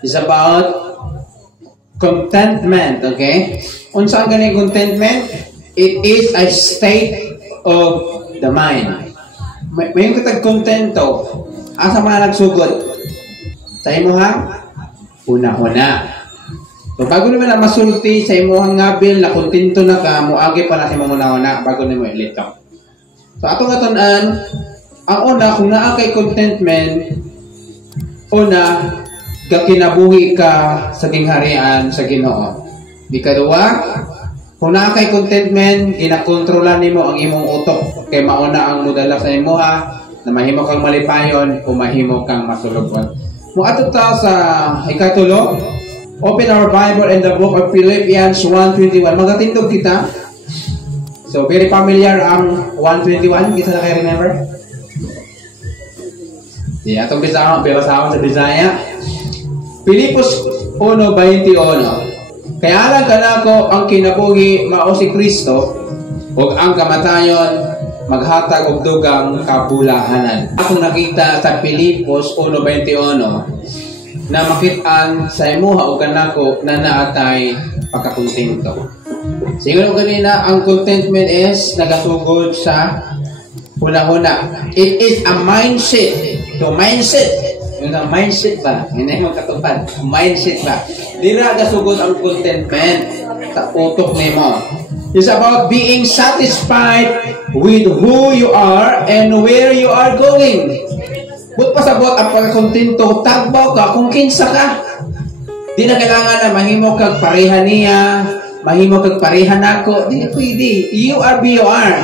It's about contentment, okay? Unsa ang ganing contentment? It is a state of the mind. May katag kontento. Asa man nagsugod? Sa imuhang una-una. So, bago naman na masulti sa imuhang ngabil na kontento na ka, muagi pa na sa imong una-una bago nimo ilitaw. So, atong atan-an, ang una, kung naa kay contentment, una, kinabuhi ka sa gingharian sa Ginoo. Ikaduha, kung naa kay contentment, ginakontrolan nimo ang imong utok kay mauna ang mudala sa imuha na mahimo kang malipayon o mahimo kang masulugon. Muadto ta sa ikatulo, open our Bible in the book of Philippians 1:21. Magatindog kita. So very familiar ang 1:21, kita na kayo remember? Atong bisahon, pero sa Bisaya. Pilipos 1:21. Kaya lang kanako ang kinabuhi mao si Kristo ug ang kamatayon maghatag og dugang kabulahanan. Akong nakita sa Pilipos 1:21 na makit-an sa imuha ug kanako na naatay pagkakontento. Siguro kanina ang contentment is nagasugod sa huna-huna. It is a mindset. So mindset. Yung mindset ba? Hindi mo katupad. Mindset ba? Dira gasugod ang contentment sa utok nimo. It's about being satisfied with who you are and where you are going. But pasabot ang pagkontento, tagbaw ka kung kinsa ka. Di na kailangan na mahimo kag pareha niya, mahimo kag pareha nako. Di pwede. You are be you are.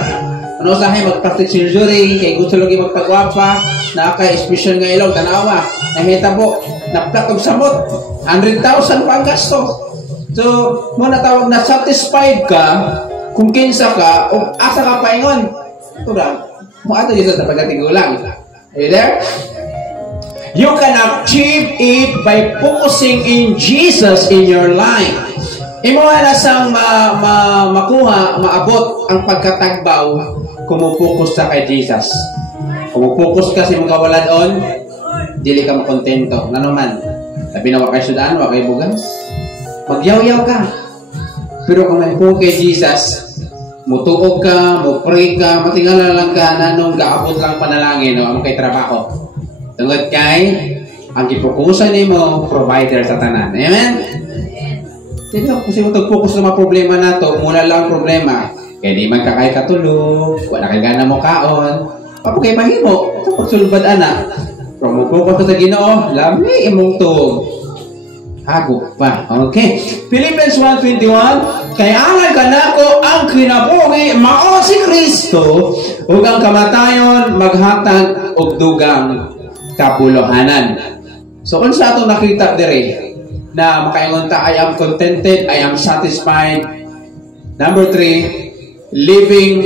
Ano usahay mag-plastic surgery, kay gusto lagi magpagwapa, na kay special nga ilaw, tanawa, nahitabo, naplak og samot, 100,000 pa ang gasto. So, muna tawag na satisfied ka, kung kinsa ka, o asa ka paingon. Ito lang, ato dito sa pagkatigulang. Are you there? You can achieve it by focusing in Jesus in your life. Imo na sang makuha, maabot ang pagkatagbaw, kumupokus ka kay Jesus. Kumupokus ka sa mong kawaladon, dili ka makontento. Ano man? Sabi na wakay sudaan, wakay bugas. Magyaw-yaw ka. Pero kung may kay Jesus, mutuog ka, mupray ka, matingala lang ka, nanong gaabot lang panalangin, no? Ang kay trabaho. Tungod kay, ang ipokusan nimo provider sa tanan. Amen? Hindi ako kasi mag-focus sa mga problema na to, muna lang problema. Kaya di man kakay katulog, wala kay gana mo kaon. Papo kay mahimo, ito pagsulbad anak. Pero mag-focus sa Ginoo, lami imong tug. Hagok pa. Okay. Philippians 1:21, kaya alam ka na ko ang kinabuhi mao si Kristo ug ang kamatayon maghatag og dugang kabuluhanan. So kung sa ato nakita dire na makaingon ta, I am contented, I am satisfied. Number 3, living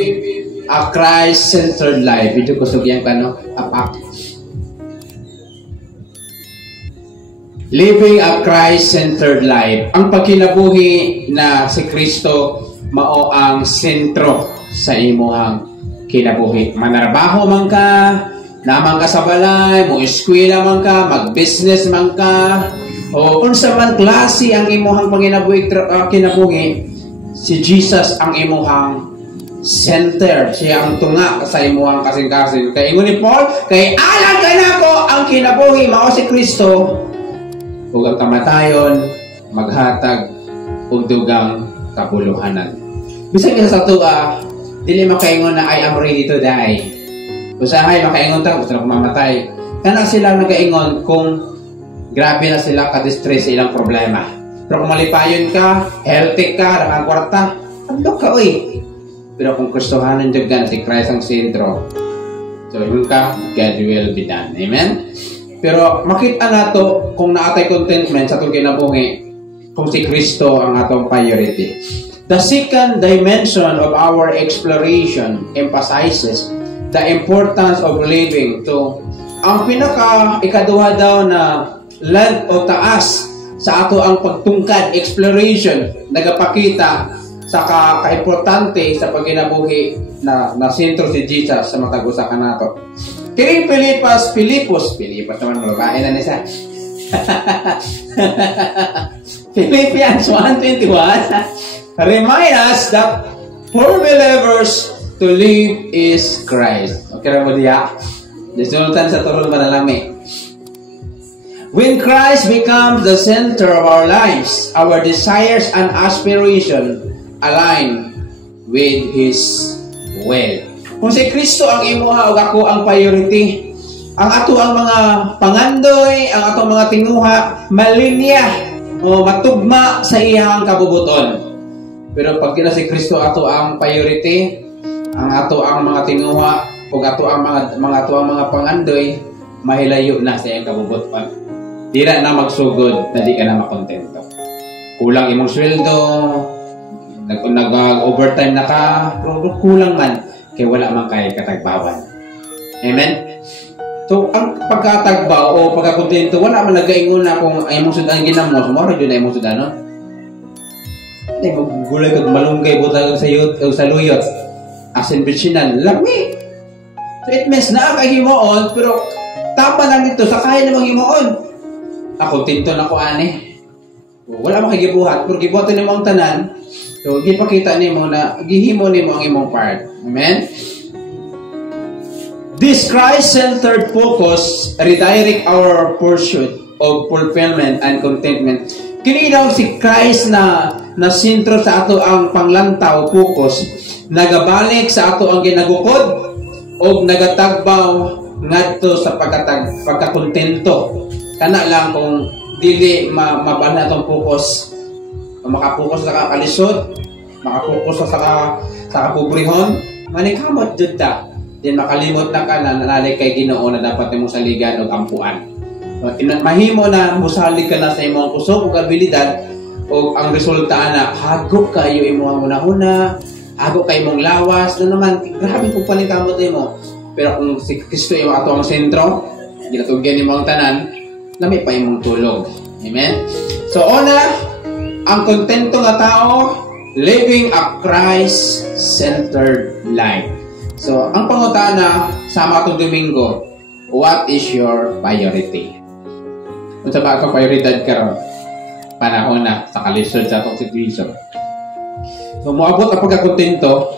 a Christ-centered life. Ito ko sugyan ka, no? Apak. Living a Christ-centered life. Ang pagkinabuhi na si Kristo mao ang sentro sa imuhang kinabuhi. Manarbaho man ka, naman ka sa balay, mo eskwela man ka, mag-business man ka, o unsa man klase ang imuhang kinabuhi, si Jesus ang imuhang center. Siya ang tunga sa imuhang kasing-kasing. Kaya ingon ni Paul, kay alam ka na ko ang kinabuhi mao si Kristo ug ang kamatayon maghatag og dugang kabuluhanan. Bisag sa tua, dili makaingon na I am ready to die. Usahay makaingon ta gusto na mamatay. Kana sila nagaingon kung grabe na sila ka-distress sa ilang problema. Pero kung malipayon ka, healthy ka, nakang kwarta, andok ka, uy. Pero kung Kristohanan dyan ka, si Christ ang sentro, so yun ka, God will be done. Amen? Pero makita na to kung naatay contentment sa itong kinabuhi, kung si Kristo ang atong priority. The second dimension of our exploration emphasizes the importance of living to ang pinaka-ikaduha daw na land o taas sa ato ang pagtungkad, exploration, nagapakita sa ka-importante sa pagkinabuhi na sentro si Jesus sa matag-usa ka nato. Kining Pilipos naman, babae na nisa. Philippians 1:21 remind us that for believers to live is Christ. Okay ra mo diya? Disultan sa turun manalami. When Christ becomes the center of our lives, our desires and aspirations align with His will. Kung si Kristo ang imuha o ako ang priority, ang ato ang mga pangandoy, ang ato mga tinguha, malinya o matugma sa iyang kabubuton. Pero pag kina si Kristo ato ang priority, ang ato ang mga tinguha o ato ang mga pangandoy, mahilayo na sa iyang kabubuton. Dira na magsugod na di ka na makontento. Kulang imong sweldo, nag-overtime na ka, pero kulang man, kaya wala man kay katagbawan. Amen? So, ang pagkatagbaw o pagkakontento, wala man nag-aingon na kung ay mong sudan ginamos, mara yun ay mong sudan, no? Ay, maggulay kag malunggay, butag sa luyot. Asin bitsinan, lami. So, it means na ang himoon, pero tama lang dito, sa kaya namang himoon. Kontento na ko, ani. Wala man kay gibuhat, pero gibuhatan ni mong tanan, so, gipakita ni mo na, gihimo ni mo ang imong part. Amen? This Christ-centered focus redirect our pursuit of fulfillment and contentment. Kini daw si Christ na sentro sa ato ang panglantaw, focus, nagabalik sa ato ang ginagukod o nagatagbaw ngadto sa pagkakontento. Kana lang kung dili mabana atong focus, makapokus sa kakalisod, makapokus sa kapobrehon, manikamot jud ta. Then makalimot na ka na nalalay kay Ginoo na dapat mo saligan o ampuan. Mahimo na musalig ka na sa imong kusog ug abilidad o ang resulta na hagop kayo imong una-una, hagop kay imong lawas, na naman grabe kung paningkamot mo. Pero kung si Kristo yung ato ang sentro, ginatugyan nimo ang tanan, lami pa imong tulog. Amen. So una, ang kontento nga tao living a Christ-centered life. So, ang pangutana sa matong Domingo, what is your priority? Kung sa ba ka prioridad karon panahon na sa kalisod sa atong situation. So, moabot ang pagkakontento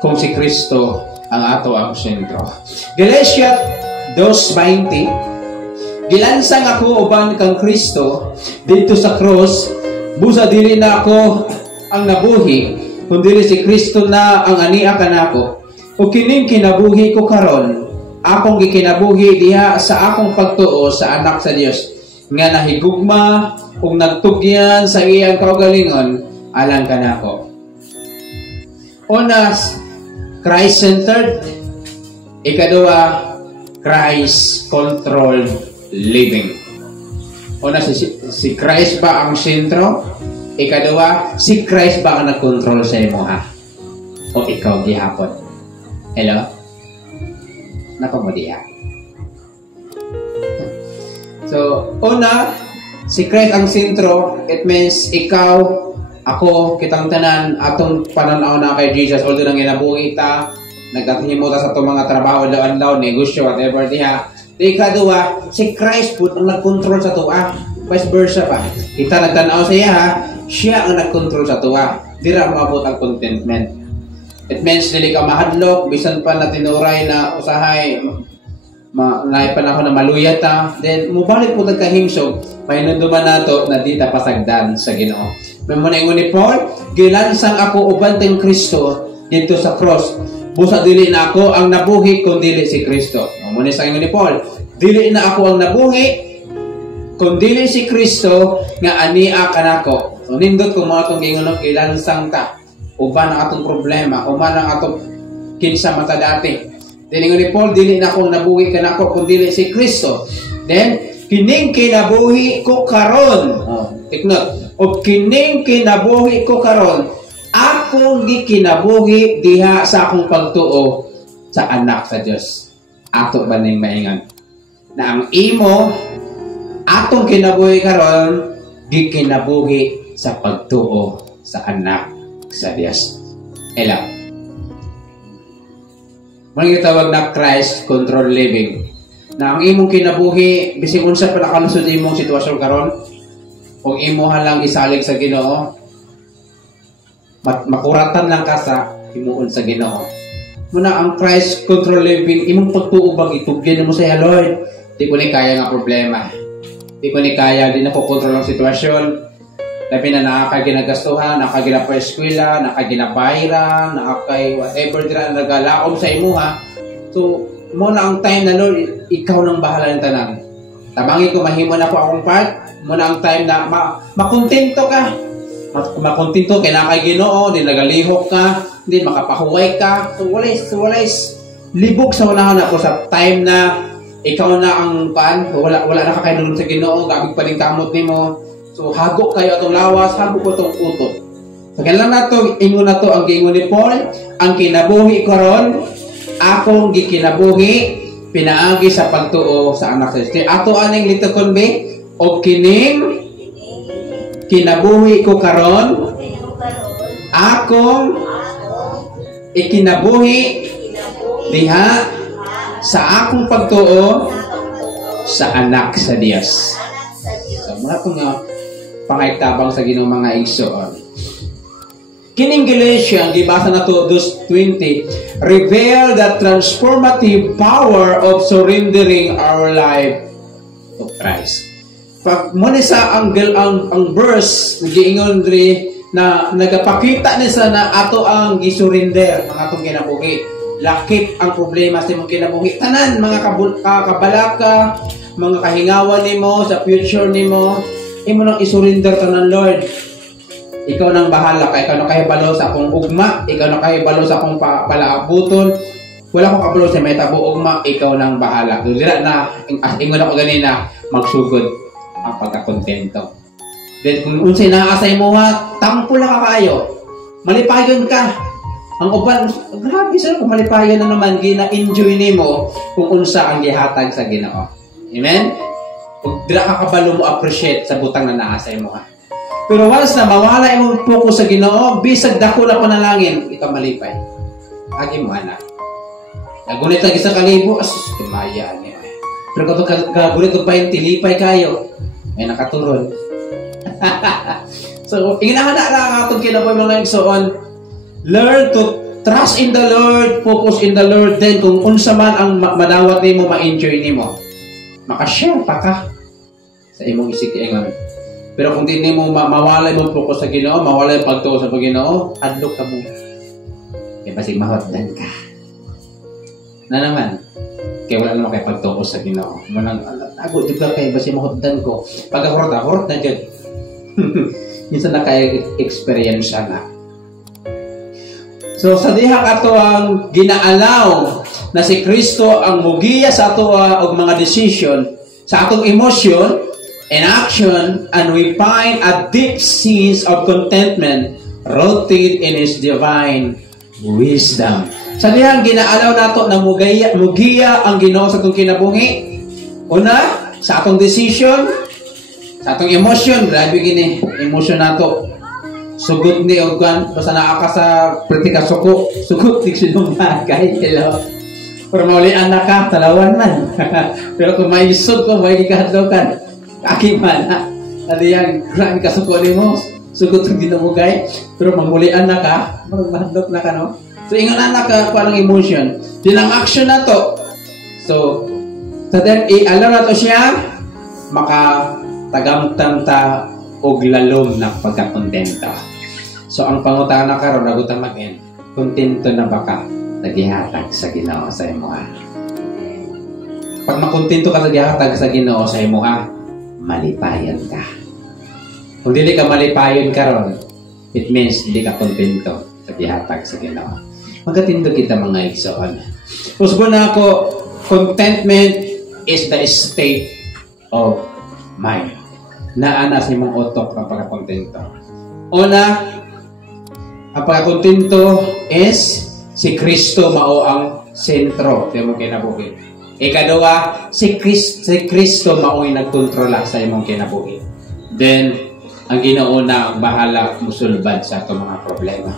kung si Kristo ang ato ang sentro. Galatians 2:20 Gilansang ako uban kang Kristo dito sa cross, busa dili na ako ang nabuhi, kundi si Kristo na ang ania kanako. O kining kinabuhi ko karon, akong gikinabuhi diha sa akong pagtuo sa anak sa Dios nga nahigugma ug nagtugyan sa iyang kaugalingon alang kanako. Una, Christ-centered. Ikaduha, Christ-controlled living. Una, si Christ ba ang sentro? Ikaduha, si Christ ba ang nag-control sa imo ha? O ikaw gihapon? Hello? Nakamudi ha? So, una, si Christ ang sentro. It means ikaw, ako, kitang tanan, atong pananaw na kay Jesus. Although nang inabuhi ta, nagkatihimo ta sa itong mga trabaho, lawan-law, negosyo, whatever diha. Ikaduha, si Christ po ang nag-control sa tuwa. Vice versa pa. Kita nagtanaw sa iya ha, siya ang nag-control sa tuwa. Dira maabot ang contentment. It means dili ka mahadlok, bisan pa na tinuray na usahay, naay panahon na maluyat ta, then mubalik po tagkahimsog, pahinunduman nato na di ta pasagdan sa Ginoo. May muna ingon ni Paul, gilansang ako uban teng Kristo dito sa cross. Busa dili na ako ang nabuhi kung dili si Kristo. Muna sa ingon ni Paul, dili na ako ang nabuhi kung dili si Kristo nga ania kanako. So nindot kung mga itong gingon, gilansang ta uban ang atong problema, uban ang atong kinsa mata dati. Diningon ni Paul, dili na akong nabuhi kanako kung dili si Kristo. Then, kining kinabuhi ko karon. Take note. O kining kinabuhi ko karon, akong gikinabuhi diha sa akong pagtuo sa anak sa Dios. Ato ba ning maingon? Na ang imo, atong kinabuhi karon, gikinabuhi sa pagtuo sa anak sa Diyos. Hello. Mga tawag na Christ-controlled living. na ang imong kinabuhi bising unsa pa nakalusod imong sitwasyon karon ug imo lang isalig sa Ginoo, makuratan lang ka sa himuon sa Ginoo. Muna ang Christ control living, imong pagtuo bang itugyan mo sa Lord, di ko ni kaya nga problema, di ko ni kaya, di na ko kontrol ang sitwasyon, labi na nakakaginagastuhan, nakaginapaeskwela, nakaginabayran, nakakay whatever dira nagalaom sa imuha. So mo na ang time na Lord, ikaw nang bahala ng tanan. Tabangi ko mahimo na ko akong part, mo na ang time na makontento ka. Makontento kay na kay Ginoo, di nagalihok ka, di makapahuway ka. So walay libog sa unahan ako sa time na ikaw na ang wala na kakainulong sa Ginoo, gabig pa rin kamot nimo. So hago kayo atong lawas, hago ko tong utot. So kailan na to, ingon na to ang gingon ni Paul, ang kinabuhi karon akong gikinabuhi pinaagi sa pagtuo sa anak sa Kristo. Ato aning litukon be o kining kinabuhi ko karon akong ikinabuhi diha sa akong pagtuo sa anak sa Dios. So muna itong pangaitabang sa Ginoo mga igsoon. Kining Galatians, gibasa na to 2:20, reveal the transformative power of surrendering our life to Christ. Pag muna sa ang verse giingon diri na nagapakita ni sa na ato ang gisurrender mga atong kinabuhi. Lakip ang problema sa imong kinabuhi. Tanan mga kabalaka, mga kahingawan nimo sa future nimo, imo nang isurrender tanan Lord. Ikaw nang bahala kay ikaw na kahibalo sa akong ugma, ikaw na kahibalo sa akong palaabuton. Wala ko kabalo sa may tabo ugma, ikaw nang bahala. Dira na ingon ako ganina magsugod ang pagkakontento. Then kung unsay naasay mo ha, tampo lang ka kayo. Malipayon ka. Ang uban, grabe sila kung malipayon na naman, gina-enjoy nimo kung unsa ang gihatag sa Ginoo. Amen? Kung dira ka kabalo mo appreciate sa butang na naasay mo ha. Pero once na mawala imong focus sa Ginoo, bisag dako na panalangin, ikaw malipay. Agi mo anak. Nagunit lagi sa kalibo, kumaya niya. Pero kung kagunit ko pa yung tilipay kayo, may nakaturon. So, inahana lang ang atong kinabuhi mga igsoon. Learn to trust in the Lord, focus in the Lord, then kung unsa man ang madawat nimo, ma-enjoy nimo. Maka-share pa ka sa imong isig-ingon. Pero kung di nimo mawala mo focus sa Ginoo, mawala yung pagtuo sa Ginoo, adlok ka mo. Kaya basig mahotdan ka. Na naman, kaya wala naman kayo pagtuo sa Ginoo. Munang, ako, di ba kayo basig mahotdan ko? Pag horot na dyan. Minsan na kayo experience na. So, sa dihang ato ang ginaalaw na si Kristo ang mugiya sa ato og mga decision, sa atong emotion, and action, and we find a deep sense of contentment rooted in His divine wisdom. Sa dihang ginaalaw nato na mugiya ang Ginoo sa atong kinabuhi. Una, sa atong decision, sa atong emotion, grabe gini, emotion nato. Sugot ni Ogan, basta naa ka sa pratika sugot di sinumagay, hello. Pero maulian na ka, talawan man. Pero kung may isod ko, may ikahadlokan. Akiman na. Nadi yan, grabe ka suko ni mo. Sugot ang dinamugay. Pero mamulian na ka, mahadlok na ka, no? So, inganan na ka parang emotion. Din ang action na to. So, sa then, alam na to siya, makatagamtam ta og lalom na pagkakontento. So, ang pangutangan na karon nagutan mag-end, kontento na ba ka nagihatag sa Ginoo sa imo ha? Pag makontento ka nagihatag sa Ginoo sa imo ha, malipayon ka. Kung dili ka malipayon karon, it means hindi ka kontento sa gihatag sa Ginoo. Magatindo kita mga igsoon. Usbo na ako, contentment is the state of mind. Naana sa imong utok ang pagkakontento. Una, ang pagkakontento is si Kristo mao ang sentro sa imong kinabuhi. Ikaduha, si Kristo mao ang nagkontrola sa imong kinabuhi. Then, ang ginauna ang bahala musulbad sa atong mga problema.